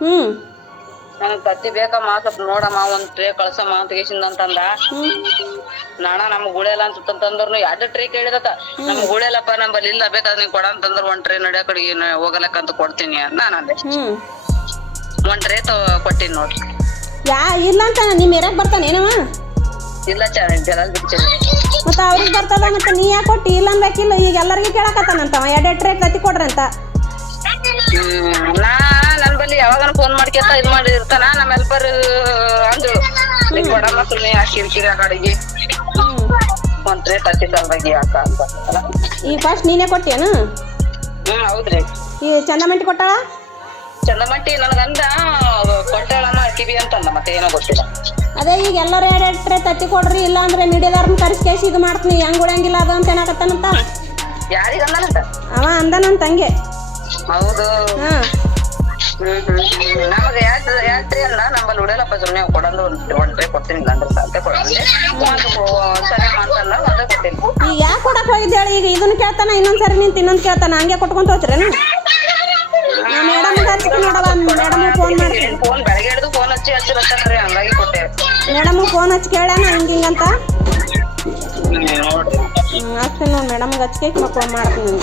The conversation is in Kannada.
ಹ್ಞೂ ನನಗ್ ಕತ್ತಿ ಬೇಕಮ್ಮ ಸ್ವಲ್ಪ ನೋಡಮ್ಮ ಒಂದ್ ಟ್ರೇ ಕಳ್ಸಮ್ಮ ಅಂತ ಗೇಸಿಂದ ಅಂತಂದ. ನಾಣ ಗುಳೆಲ್ಲ ಅಂತ ಎರಡ್ ಟ್ರೇ ಕೇಳಿದತ್ತ. ನಮ್ ಗುಳೆಲ್ಲಪ್ಪ ನಮ್ಮಲ್ಲಿ ಇಲ್ಲ ಬೇಕಾದ್ರೆ ನೀವ್ ಕೊಡ ಅಂತಂದ್ರ ಒಂದ್ ಟ್ರೇ ನಡಿಯ ಕಡೆಗೆ ಹೋಗಲಕ್ಕಂತ ಕೊಡ್ತೀನಿ ಅಂತ ನಾನು ಅಂದೆ. ಒಂದು ಟ್ರೇ ತೊ ಕೊಟ್ಟಿನಿ ನೋಡ್ರಿ ಯಾ ಇಲ್ಲ ಅಂತ ನಿಮ್ ಏರಿಯಾಗ ಬರ್ತಾನೆ ಏನವ? ಇಲ್ಲ ಚೆನ್ನಾಗಿ ಮತ್ತು ಅವ್ರಿಗೆ ಬರ್ತದ ಮತ್ತೆ ನೀ ಯಾಕೆ ಕೊಟ್ಟಿ ಇಲ್ಲ ಅನ್ಬೇಕಿಲ್ಲ ಈಗ ಎಲ್ಲರಿಗೂ ಕೇಳಕತ್ತಾನಂತ ಎರಡ್ ಟ್ರೇ ಕತ್ತಿ ಕೊಡ್ರಂತ. ನಾ ಬಲ್ಲಿ ಯಾವಾಗನ ಫೋನ್ ಮಾಡ್ಕೇತ ಇದ್ ಮಾಡಿ ಇರ್ತಾನ ನಮ್ಮ ಹೆಲ್ಪರ್ ಅಂದ್ರು ನೀ ಕೊಡಮ್ಮ ಸುಮ್ನೆ ಯಾಕೆ ಕಿರಿಕಿರಿ ಆ ಕಡೆಗೆ ಒಂದ್ ಟ್ರೇ ತತ್ತಿ ಸಲುವಾಗಿ ಯಾಕ ಅಂತ. ಈಗ ಫಸ್ಟ್ ನೀನೇ ಕೊಟ್ಟೇನು ಹ್ಮ್ ಹೌದ್ರಿ. ಈ ಚಂದಮಂಟಿ ಕೊಟ್ಟಾಳ? ಚಂದಮಟ್ಟಿ ನನಗಂದ ಕೊಟ್ಟಳಮ್ಮ ಅಂತ ಅಂತಂದ ಮತ್ತೆ ಏನೋ ಗೊತ್ತಿಲ್ಲ. ಅದೇ ಈಗ ಎಲ್ಲರೂ ಎರಡು ಟ್ರೇ ತತ್ತಿ ಕೊಡ್ರಿ ಇಲ್ಲ ಅಂದ್ರೆ ಮೀಡಿಯಾದವ್ರನ್ನ ಕರೆಸ್ಕೇಸಿ ಇದು ಮಾಡ್ತೀನಿ ಹೆಂಗ್ ಉಳಂಗಿಲ್ಲ ಅದು ಅಂತ ಏನಾಗತ್ತಾನಂತ ಯಾರಿಗ ಅವ ಅವ ಅಂದನಂತ ಹಂಗೆ. ಹೌದು. ಹಾಂ. ಹ್ಮ್ ಹ್ಮ್ ಹ್ಮ್. ನಮಗ ಯಾತ್ ಯಾತ್ರಿ ಅಲ್ಲ ನಮ್ಮಲ್ಲಿ ಉಡಲಪ್ಪ ಸುಮ್ನೆ ಕೊಡಲು ಒಂದ್ ಒಂದ್ ಟ್ರೇ ಕೊಡ್ತೀನಿ ಅಂದ್ರೆ ಸಾಧ್ಯ ಕೊಡ್ತೀನಿ. ಒಂದು ಸರಿ ಅಂತಲ್ಲ ಒಂದೇ ಕೊಡ್ತೀನಿ. ಈಗ ಯಾಕೆ ಕೊಡಕ್ ಹೋಗಿದ್ದು ಹೇಳಿ ಈಗ ಇದನ್ನ ಕೇಳ್ತಾನ ಇನ್ನೊಂದ್ ಸರಿ ನಿಂತು ಇನ್ನೊಂದು ಕೇಳ್ತಾನ ಹಂಗೆ ಕೊಟ್ಕೊಂತ ಹೋಗ್ತಿರೇನು? ನಾ ಮೇಡಮ್ ಹಚ್ಚಿ ನೋಡವ ಮೇಡಮ್ ಫೋನ್ ಮಾಡ್ತೀನಿ. ಫೋನ್ ಬೆಳಗ್ಗೆ ಹಿಡಿದು ಫೋನ್ ಹಚ್ಚಿ ಹಚ್ಚಿರತ್ತಂದ್ರಿ ಹಂಗಾಗಿ ಕೊಟ್ಟೆ. ಮೇಡಮ್ ಫೋನ್ ಹಚ್ಚಿ ಕೇಳ್ಯಾನ ಹಿಂಗೆ ಹಿಂಗಂತ ಹ್ಞೂ ಅಷ್ಟೇ ನೋಡಿ ಮೇಡಮ್ಗೆ ಹಚ್ಕೇಕ್ ಮಾಡ್ತೀನಿ